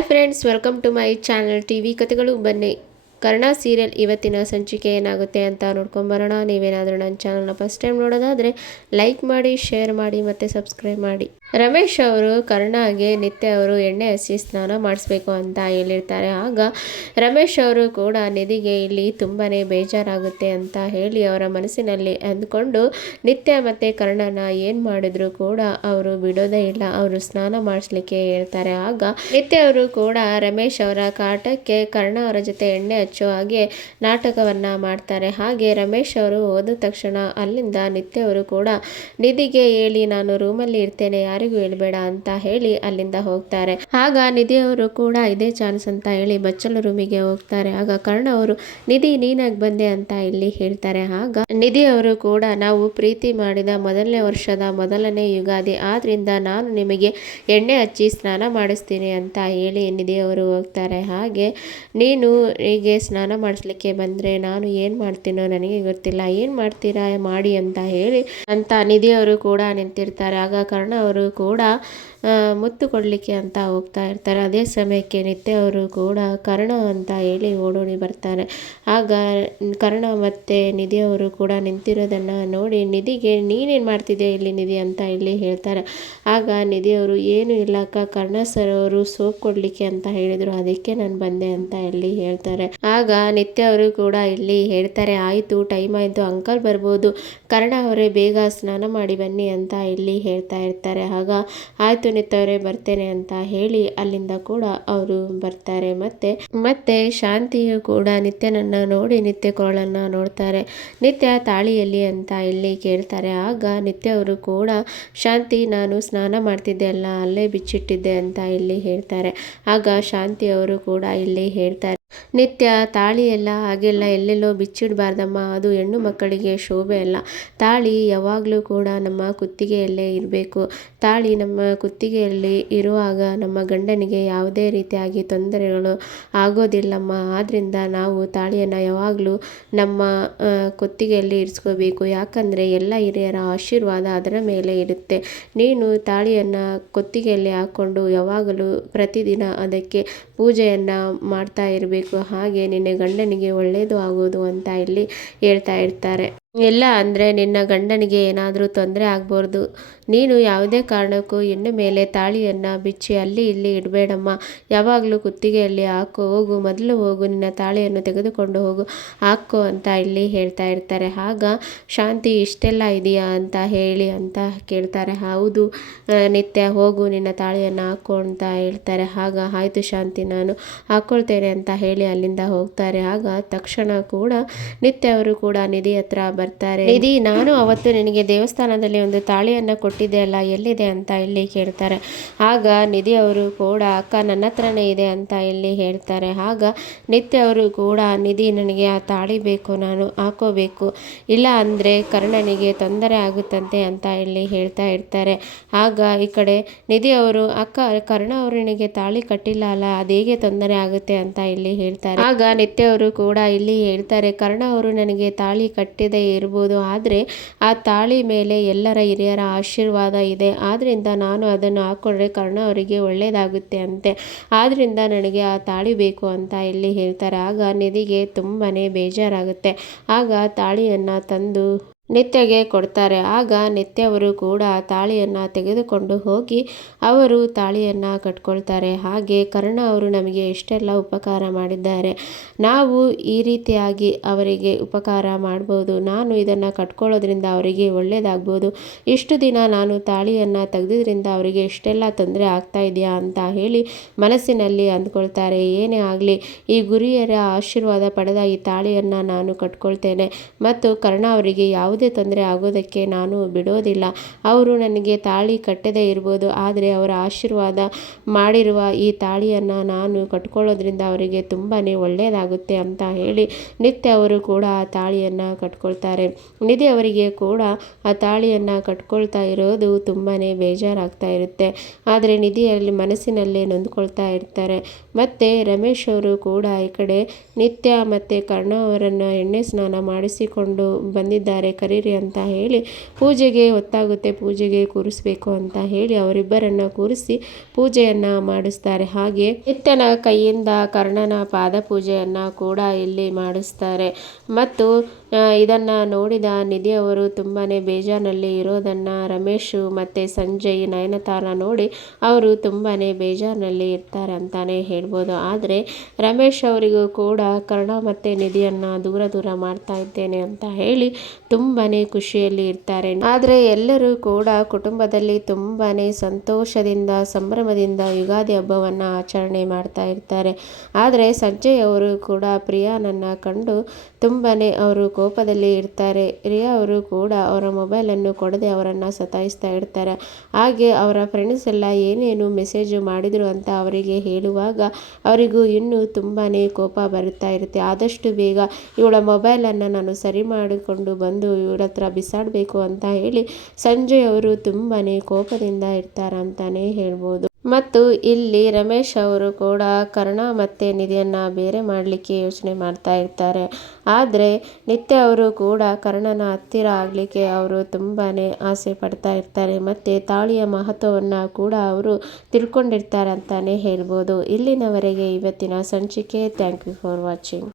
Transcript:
Hi friends, welcome to my channel TV ಕಥೆಗಳು. ಬನ್ನಿ, Karna serial ಇವತ್ತಿನ ಸಂಚಿಕೆ ಏನಾಗುತ್ತೆ ಅಂತ ನೋಡ್ಕೊಂಬರೋಣ. ನೀವೇನಾದರೂ ನನ್ನ ಚಾನಲ್ನ ಫಸ್ಟ್ ಟೈಮ್ ನೋಡೋದಾದರೆ ಲೈಕ್ ಮಾಡಿ, ಶೇರ್ ಮಾಡಿ ಮತ್ತು ಸಬ್ಸ್ಕ್ರೈಬ್ ಮಾಡಿ. ರಮೇಶ್ ಅವರು ಕರ್ಣಗೆ ನಿತ್ಯ ಅವರು ಎಣ್ಣೆ ಹಚ್ಚಿ ಸ್ನಾನ ಮಾಡಿಸ್ಬೇಕು ಅಂತ ಹೇಳಿರ್ತಾರೆ. ಆಗ ರಮೇಶ್ ಅವರು ಕೂಡ ನಿಧಿಗೆ ಇಲ್ಲಿ ತುಂಬಾ ಬೇಜಾರಾಗುತ್ತೆ ಅಂತ ಹೇಳಿ ಅವರ ಮನಸ್ಸಿನಲ್ಲಿ ಅಂದ್ಕೊಂಡು ನಿತ್ಯ ಮತ್ತು ಕರ್ಣನ ಏನು ಮಾಡಿದ್ರು ಕೂಡ ಅವರು ಬಿಡೋದೇ ಇಲ್ಲ. ಅವರು ಸ್ನಾನ ಮಾಡಿಸ್ಲಿಕ್ಕೆ ಹೇಳ್ತಾರೆ. ಆಗ ನಿತ್ಯ ಅವರು ಕೂಡ ರಮೇಶ್ ಅವರ ಕಾಟಕ್ಕೆ ಕರ್ಣ ಅವರ ಜೊತೆ ಎಣ್ಣೆ ಹಚ್ಚೋ ಹಾಗೆ ನಾಟಕವನ್ನು ಮಾಡ್ತಾರೆ. ಹಾಗೆ ರಮೇಶ್ ಅವರು ಹೋದ ತಕ್ಷಣ ಅಲ್ಲಿಂದ ನಿತ್ಯ ಅವರು ಕೂಡ ನಿಧಿಗೆ ಹೇಳಿ, ನಾನು ರೂಮಲ್ಲಿ ಇರ್ತೇನೆ, ಯಾರಿಗೂ ಹೇಳ್ಬೇಡ ಅಂತ ಹೇಳಿ ಅಲ್ಲಿಂದ ಹೋಗ್ತಾರೆ. ಆಗ ನಿಧಿ ಅವರು ಕೂಡ ಇದೇ ಚಾನ್ಸ್ ಅಂತ ಹೇಳಿ ಬಚ್ಚಲು ರೂಮಿಗೆ ಹೋಗ್ತಾರೆ. ಆಗ ಕರ್ಣ ಅವರು, ನಿಧಿ ನೀನಾಗಿ ಬಂದೆ ಅಂತ ಇಲ್ಲಿ ಹೇಳ್ತಾರೆ. ಆಗ ನಿಧಿ ಅವರು ಕೂಡ, ನಾವು ಪ್ರೀತಿ ಮಾಡಿದ ಮೊದಲನೇ ವರ್ಷದ ಮೊದಲನೇ ಯುಗಾದಿ, ಆದ್ರಿಂದ ನಾನು ನಿಮಗೆ ಎಣ್ಣೆ ಹಚ್ಚಿ ಸ್ನಾನ ಮಾಡಿಸ್ತೀನಿ ಅಂತ ಹೇಳಿ ನಿಧಿ ಅವರು ಹೋಗ್ತಾರೆ. ಹಾಗೆ ನೀನು ಹೀಗೆ ಸ್ನಾನ ಮಾಡಿಸ್ಲಿಕ್ಕೆ ಬಂದರೆ ನಾನು ಏನು ಮಾಡ್ತೀನೋ ನನಗೆ ಗೊತ್ತಿಲ್ಲ, ಏನು ಮಾಡ್ತೀರಾ ಮಾಡಿ ಅಂತ ಹೇಳಿ ನಿಧಿ ಅವರು ಕೂಡ ನಿಂತಿರ್ತಾರೆ. ಆಗ ಕರ್ಣ ಅವರು ಕೂಡ ಮುತ್ತು ಕೊಡಲಿಕ್ಕೆ ಅಂತ ಹೋಗ್ತಾ ಇರ್ತಾರೆ. ಅದೇ ಸಮಯಕ್ಕೆ ನಿತ್ಯ ಅವರು ಕೂಡ ಕರ್ಣ ಅಂತ ಹೇಳಿ ಓಡೋಡಿ ಬರ್ತಾರೆ. ಆಗ ಕರ್ಣ ಮತ್ತು ನಿಧಿ ಅವರು ಕೂಡ ನಿಂತಿರೋದನ್ನು ನೋಡಿ ನಿಧಿಗೆ, ನೀನೇನು ಮಾಡ್ತಿದ್ದೆ ಇಲ್ಲಿ ನಿಧಿ ಅಂತ ಇಲ್ಲಿ ಹೇಳ್ತಾರೆ. ಆಗ ನಿಧಿ ಅವರು, ಏನು ಇಲ್ಲಕ್ಕ, ಕರ್ಣ ಸರ್ ಅವರು ಸೋಪ್ ಕೊಡಲಿಕ್ಕೆ ಅಂತ ಹೇಳಿದರು, ಅದಕ್ಕೆ ನಾನು ಬಂದೆ ಅಂತ ಇಲ್ಲಿ ಹೇಳ್ತಾರೆ. ಆಗ ನಿತ್ಯ ಅವರು ಕೂಡ ಇಲ್ಲಿ ಹೇಳ್ತಾರೆ, ಆಯಿತು, ಟೈಮ್ ಆಯಿತು, ಅಂಕಲ್ ಬರ್ಬೋದು, ಕರ್ಣ ಅವರೇ ಬೇಗ ಸ್ನಾನ ಮಾಡಿ ಬನ್ನಿ ಅಂತ ಇಲ್ಲಿ ಹೇಳ್ತಾ ಇರ್ತಾರೆ. ಆಗ ಆಯಿತು ನಿತ್ಯ ಅವರೇ ಬರ್ತೇನೆ ಅಂತ ಹೇಳಿ ಅಲ್ಲಿಂದ ಕೂಡ ಅವರು ಬರ್ತಾರೆ. ಮತ್ತೆ ಶಾಂತಿಯು ಕೂಡ ನಿತ್ಯನನ್ನ ನೋಡಿ ನಿತ್ಯ ಕೊರಳನ್ನು ನೋಡ್ತಾರೆ. ನಿತ್ಯ ತಾಳಿಯಲ್ಲಿ ಅಂತ ಇಲ್ಲಿ ಕೇಳ್ತಾರೆ. ಆಗ ನಿತ್ಯ ಅವರು ಕೂಡ, ಶಾಂತಿ, ನಾನು ಸ್ನಾನ ಮಾಡ್ತಿದ್ದೆ ಅಲ್ಲ, ಅಲ್ಲೇ ಬಿಚ್ಚಿಟ್ಟಿದ್ದೆ ಅಂತ ಇಲ್ಲಿ ಹೇಳ್ತಾರೆ. ಆಗ ಶಾಂತಿ ಅವರು ಕೂಡ ಇಲ್ಲಿ ಹೇಳ್ತಾರೆ, ನಿತ್ಯ ತಾಳಿ ಎಲ್ಲ ಹಾಗೆಲ್ಲ ಎಲ್ಲೆಲ್ಲೋ ಬಿಚ್ಚಿಡಬಾರ್ದಮ್ಮ, ಅದು ಹೆಣ್ಣು ಮಕ್ಕಳಿಗೆ ಶೋಭೆ ಅಲ್ಲ. ತಾಳಿ ಯಾವಾಗಲೂ ಕೂಡ ನಮ್ಮ ಕುತ್ತಿಗೆಯಲ್ಲೇ ಇರಬೇಕು. ತಾಳಿ ನಮ್ಮ ಕುತ್ತಿಗೆಯಲ್ಲಿ ಇರುವಾಗ ನಮ್ಮ ಗಂಡನಿಗೆ ಯಾವುದೇ ರೀತಿಯಾಗಿ ತೊಂದರೆಗಳು ಆಗೋದಿಲ್ಲಮ್ಮ. ಆದ್ದರಿಂದ ನಾವು ತಾಳಿಯನ್ನು ಯಾವಾಗಲೂ ನಮ್ಮ ಕುತ್ತಿಗೆಯಲ್ಲಿ ಇರಿಸ್ಕೋಬೇಕು. ಯಾಕಂದರೆ ಎಲ್ಲ ಹಿರಿಯರ ಆಶೀರ್ವಾದ ಅದರ ಮೇಲೆ ಇರುತ್ತೆ. ನೀನು ತಾಳಿಯನ್ನು ಕುತ್ತಿಗೆಯಲ್ಲಿ ಹಾಕ್ಕೊಂಡು ಯಾವಾಗಲೂ ಪ್ರತಿದಿನ ಅದಕ್ಕೆ ಪೂಜೆಯನ್ನು ಮಾಡ್ತಾ ಇರಬೇಕು. ಹಾಗೆ ನಿನ್ನ ಗಂಡನಿಗೆ ಒಳ್ಳೆಯದು ಆಗೋದು ಅಂತ ಇಲ್ಲಿ ಹೇಳ್ತಾ ಇರ್ತಾರೆ. ಇಲ್ಲ ಅಂದರೆ ನಿನ್ನ ಗಂಡನಿಗೆ ಏನಾದರೂ ತೊಂದರೆ ಆಗ್ಬಾರ್ದು. ನೀನು ಯಾವುದೇ ಕಾರಣಕ್ಕೂ ಹೆಣ್ಣು ಮೇಲೆ ತಾಳಿಯನ್ನು ಬಿಚ್ಚಿ ಅಲ್ಲಿ ಇಲ್ಲಿ ಇಡಬೇಡಮ್ಮ. ಯಾವಾಗಲೂ ಕುತ್ತಿಗೆಯಲ್ಲಿ ಹಾಕೋ, ಹೋಗು, ಮೊದಲು ಹೋಗು, ನಿನ್ನ ತಾಳಿಯನ್ನು ತೆಗೆದುಕೊಂಡು ಹೋಗು, ಹಾಕೋ ಅಂತ ಇಲ್ಲಿ ಹೇಳ್ತಾ ಇರ್ತಾರೆ. ಆಗ ಶಾಂತಿ, ಇಷ್ಟೆಲ್ಲ ಇದೆಯಾ ಅಂತ ಹೇಳಿ ಅಂತ ಕೇಳ್ತಾರೆ. ಹೌದು ನಿತ್ಯ, ಹೋಗು, ನಿನ್ನ ತಾಳಿಯನ್ನು ಹಾಕೋ ಅಂತ ಹೇಳ್ತಾರೆ. ಆಗ ಆಯಿತು ಶಾಂತಿ, ನಾನು ಹಾಕ್ಕೊಳ್ತೇನೆ ಅಂತ ಹೇಳಿ ಅಲ್ಲಿಂದ ಹೋಗ್ತಾರೆ. ಆಗ ತಕ್ಷಣ ಕೂಡ ನಿತ್ಯ ಅವರು ಕೂಡ ನಿಧಿ ಹತ್ರ ಬರ್ತಾರೆ. ನಿಧಿ, ನಾನು ಅವತ್ತು ನಿನಗೆ ದೇವಸ್ಥಾನದಲ್ಲಿ ಒಂದು ತಾಳಿಯನ್ನು ಕೊಟ್ಟಿದ್ದೆ ಅಲ್ಲ, ಎಲ್ಲಿದೆ ಅಂತ ಇಲ್ಲಿ ಕೇಳ್ತಾರೆ. ಆಗ ನಿಧಿ ಅವರು ಕೂಡ, ಅಕ್ಕ ನನ್ನ ಹತ್ರನೇ ಇದೆ ಅಂತ ಇಲ್ಲಿ ಹೇಳ್ತಾರೆ. ಆಗ ನಿತ್ಯ ಅವರು ಕೂಡ, ನಿಧಿ, ನನಗೆ ಆ ತಾಳಿ ಬೇಕು, ನಾನು ಹಾಕೋಬೇಕು, ಇಲ್ಲ ಅಂದರೆ ಕರ್ಣನಿಗೆ ತೊಂದರೆ ಆಗುತ್ತಂತೆ ಅಂತ ಇಲ್ಲಿ ಹೇಳ್ತಾ ಇರ್ತಾರೆ. ಆಗ ಈ ಕಡೆ ನಿಧಿ ಅವರು, ಅಕ್ಕ ಕರ್ಣ ಅವರು ನಿನಗೆ ತಾಳಿ ಕಟ್ಟಿಲ್ಲ ಅಲ್ಲ, ಅದು ಹೇಗೆ ತೊಂದರೆ ಆಗುತ್ತೆ ಅಂತ ಇಲ್ಲಿ ಹೇಳ್ತಾರೆ. ಆಗ ನಿತ್ಯ ಅವರು ಕೂಡ ಇಲ್ಲಿ ಹೇಳ್ತಾರೆ, ಕರ್ಣ ಅವರು ನನಗೆ ತಾಳಿ ಕಟ್ಟಿದೆ ಇರ್ಬೋದು, ಆದರೆ ಆ ತಾಳಿ ಮೇಲೆ ಎಲ್ಲರ ಹಿರಿಯರ ಆಶೀರ್ವಾದ ಇದೆ. ಆದ್ದರಿಂದ ನಾನು ಅದನ್ನು ಹಾಕ್ಕೊಂಡ್ರೆ ಕರ್ಣ ಅವರಿಗೆ ಒಳ್ಳೆಯದಾಗುತ್ತೆ ಅಂತೆ, ಆದ್ದರಿಂದ ನನಗೆ ಆ ತಾಳಿ ಬೇಕು ಅಂತ ಇಲ್ಲಿ ಹೇಳ್ತಾರೆ. ಆಗ ನಿಧಿಗೆ ತುಂಬಾ ಬೇಜಾರಾಗುತ್ತೆ. ಆಗ ತಾಳಿಯನ್ನು ತಂದು ನಿತ್ಯಗೆ ಕೊಡ್ತಾರೆ. ಆಗ ನಿತ್ಯ ಅವರು ಕೂಡ ತಾಳಿಯನ್ನು ತೆಗೆದುಕೊಂಡು ಹೋಗಿ ಅವರು ತಾಳಿಯನ್ನು ಕಟ್ಕೊಳ್ತಾರೆ. ಹಾಗೆ ಕರ್ಣ ಅವರು ನಮಗೆ ಎಷ್ಟೆಲ್ಲ ಉಪಕಾರ ಮಾಡಿದ್ದಾರೆ, ನಾವು ಈ ರೀತಿಯಾಗಿ ಅವರಿಗೆ ಉಪಕಾರ ಮಾಡ್ಬೋದು, ನಾನು ಇದನ್ನು ಕಟ್ಕೊಳ್ಳೋದ್ರಿಂದ ಅವರಿಗೆ ಒಳ್ಳೆಯದಾಗ್ಬೋದು, ಇಷ್ಟು ದಿನ ನಾನು ತಾಳಿಯನ್ನು ತೆಗೆದ್ರಿಂದ ಅವರಿಗೆ ಎಷ್ಟೆಲ್ಲ ತೊಂದರೆ ಆಗ್ತಾ ಇದೆಯಾ ಅಂತ ಹೇಳಿ ಮನಸ್ಸಿನಲ್ಲಿ ಅಂದ್ಕೊಳ್ತಾರೆ. ಏನೇ ಆಗಲಿ ಈ ಗುರಿಯರ ಆಶೀರ್ವಾದ ಪಡೆದ ಈ ತಾಳಿಯನ್ನು ನಾನು ಕಟ್ಕೊಳ್ತೇನೆ ಮತ್ತು ಕರ್ಣ ಅವರಿಗೆ ಯಾವುದೇ ತೊಂದರೆ ಆಗೋದಕ್ಕೆ ನಾನು ಬಿಡೋದಿಲ್ಲ. ಅವರು ನನಗೆ ತಾಳಿ ಕಟ್ಟದೇ ಇರ್ಬೋದು, ಆದರೆ ಅವರ ಆಶೀರ್ವಾದ ಮಾಡಿರುವ ಈ ತಾಳಿಯನ್ನು ನಾನು ಕಟ್ಕೊಳ್ಳೋದ್ರಿಂದ ಅವರಿಗೆ ತುಂಬಾ ಒಳ್ಳೆಯದಾಗುತ್ತೆ ಅಂತ ಹೇಳಿ ನಿತ್ಯ ಅವರು ಕೂಡ ಆ ತಾಳಿಯನ್ನು ಕಟ್ಕೊಳ್ತಾರೆ. ನಿಧಿ ಅವರಿಗೆ ಕೂಡ ಆ ತಾಳಿಯನ್ನು ಕಟ್ಕೊಳ್ತಾ ಇರೋದು ತುಂಬಾ ಬೇಜಾರಾಗ್ತಾ ಇರುತ್ತೆ. ಆದರೆ ನಿಧಿಯಲ್ಲಿ ಮನಸ್ಸಿನಲ್ಲೇ ನೊಂದ್ಕೊಳ್ತಾ ಇರ್ತಾರೆ. ಮತ್ತು ರಮೇಶ್ ಅವರು ಕೂಡ ಈ ಕಡೆ ನಿತ್ಯ ಮತ್ತು ಕರ್ಣ ಅವರನ್ನು ಎಣ್ಣೆ ಸ್ನಾನ ಮಾಡಿಸಿಕೊಂಡು ಬಂದಿದ್ದಾರೆ, ಕರೀರಿ ಅಂತ ಹೇಳಿ ಪೂಜೆಗೆ ಹೊತ್ತಾಗುತ್ತೆ, ಪೂಜೆಗೆ ಕೂರಿಸ್ಬೇಕು ಅಂತ ಹೇಳಿ ಅವರಿಬ್ಬರನ್ನ ಕೂರಿಸಿ ಪೂಜೆಯನ್ನು ಮಾಡಿಸ್ತಾರೆ. ಹಾಗೆ ನಿತ್ಯನ ಕೈಯಿಂದ ಕರ್ಣನ ಪಾದ ಪೂಜೆಯನ್ನು ಕೂಡ ಇಲ್ಲಿ ಮಾಡಿಸ್ತಾರೆ. ಮತ್ತು ಇದನ್ನು ನೋಡಿದ ನಿಧಿ ಅವರು ತುಂಬಾ ಬೇಜಾರಿನಲ್ಲಿ ಇರೋದನ್ನು ರಮೇಶು ಮತ್ತು ಸಂಜಯ್ ನಯನತಾರ ನೋಡಿ ಅವರು ತುಂಬಾ ಬೇಜಾರಿನಲ್ಲಿ ಇರ್ತಾರೆ ಅಂತಾನೆ ಹೇಳ್ಬೋದು. ಆದರೆ ರಮೇಶ್ ಅವರಿಗೂ ಕೂಡ ಕರ್ಣ ಮತ್ತು ನಿಧಿಯನ್ನು ದೂರ ದೂರ ಮಾಡ್ತಾ ಇದ್ದೇನೆ ಅಂತ ಹೇಳಿ ತುಂಬಾ ಖುಷಿಯಲ್ಲಿ ಇರ್ತಾರೆ. ಆದರೆ ಎಲ್ಲರೂ ಕೂಡ ಕುಟುಂಬದಲ್ಲಿ ತುಂಬಾ ಸಂತೋಷದಿಂದ ಸಂಭ್ರಮದಿಂದ ಯುಗಾದಿ ಹಬ್ಬವನ್ನು ಆಚರಣೆ ಮಾಡ್ತಾ ಇರ್ತಾರೆ. ಆದರೆ ಸಂಜಯ್ ಅವರು ಕೂಡ ಪ್ರಿಯಾನನ್ನು ಕಂಡು ತುಂಬಾ ಅವರು ಕೋಪದಲ್ಲಿ ಇರ್ತಾರೆ. ರಿಯಾ ಅವರು ಕೂಡ ಅವರ ಮೊಬೈಲನ್ನು ಕೊಡದೆ ಅವರನ್ನು ಸತಾಯಿಸ್ತಾ ಇರ್ತಾರೆ. ಹಾಗೆ ಅವರ ಫ್ರೆಂಡ್ಸ್ ಎಲ್ಲ ಏನೇನು ಮೆಸೇಜ್ ಮಾಡಿದರು ಅಂತ ಅವರಿಗೆ ಹೇಳುವಾಗ ಅವರಿಗೂ ಇನ್ನೂ ತುಂಬಾ ಕೋಪ ಬರುತ್ತಾ ಇರುತ್ತೆ. ಆದಷ್ಟು ಬೇಗ ಇವಳ ಮೊಬೈಲನ್ನು ನಾನು ಸರಿ ಮಾಡಿಕೊಂಡು ಬಂದು ಇವಳ ಹತ್ರ ಬಿಸಾಡಬೇಕು ಅಂತ ಹೇಳಿ ಸಂಜಯ್ ಅವರು ತುಂಬಾ ಕೋಪದಿಂದ ಇರ್ತಾರೆ ಅಂತಾನೆ ಹೇಳ್ಬೋದು. ಮತ್ತು ಇಲ್ಲಿ ರಮೇಶ್ ಅವರು ಕೂಡ ಕರ್ಣ ಮತ್ತು ನಿಧಿಯನ್ನು ಬೇರೆ ಮಾಡಲಿಕ್ಕೆ ಯೋಚನೆ ಮಾಡ್ತಾ ಇರ್ತಾರೆ. ಆದರೆ ನಿತ್ಯ ಅವರು ಕೂಡ ಕರ್ಣನ ಹತ್ತಿರ ಆಗಲಿಕ್ಕೆ ಅವರು ತುಂಬಾ ಆಸೆ ಪಡ್ತಾ ಇರ್ತಾರೆ. ಮತ್ತು ತಾಳಿಯ ಮಹತ್ವವನ್ನು ಕೂಡ ಅವರು ತಿಳ್ಕೊಂಡಿರ್ತಾರೆ ಅಂತಾನೆ ಹೇಳ್ಬೋದು. ಇಲ್ಲಿನವರೆಗೆ ಇವತ್ತಿನ ಸಂಚಿಕೆ. Thank you for watching.